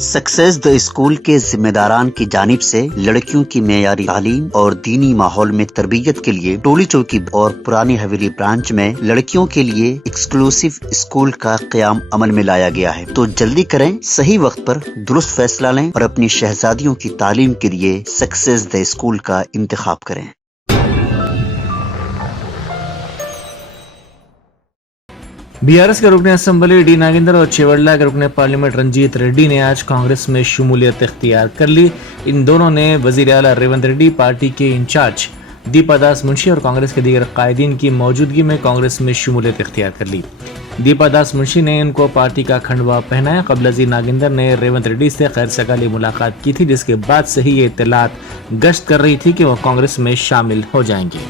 Success the school के जिम्मेदारान की जानिब से लड़कियों की मेयारी तालीम और दीनी माहौल में तरबियत के लिए टोली चौकी और पुरानी हवेली ब्रांच में लड़कियों के लिए एक्सक्लूसिव स्कूल का क़याम अमल में लाया गया है। तो जल्दी करें, सही वक्त पर दुरुस्त फैसला लें और अपनी शहजादियों की तालीम के लिए सक्सेस द स्कूल का इंतखाब करें। बीआरएस के रुकने असम्बली डी नागेंद्र और चेवड़ला के रुकने पार्लियामेंट रंजीत रेड्डी ने आज कांग्रेस में शमूलियत इख्तियार कर ली। इन दोनों ने वजीर आला रेवंत रेड्डी, पार्टी के इंचार्ज दीपा दास मुंशी और कांग्रेस के दीगर कायदीन की मौजूदगी में कांग्रेस में शमूलियत इख्तियार कर ली। दीपा दास मुंशी ने इनको पार्टी का खंडवा पहनाया। कबल नागेंद्र ने रेवंत रेड्डी से खैर सगाली मुलाकात की थी, जिसके बाद से ही ये इत्तलात गश्त कर रही थी कि वह कांग्रेस में शामिल हो जाएंगी।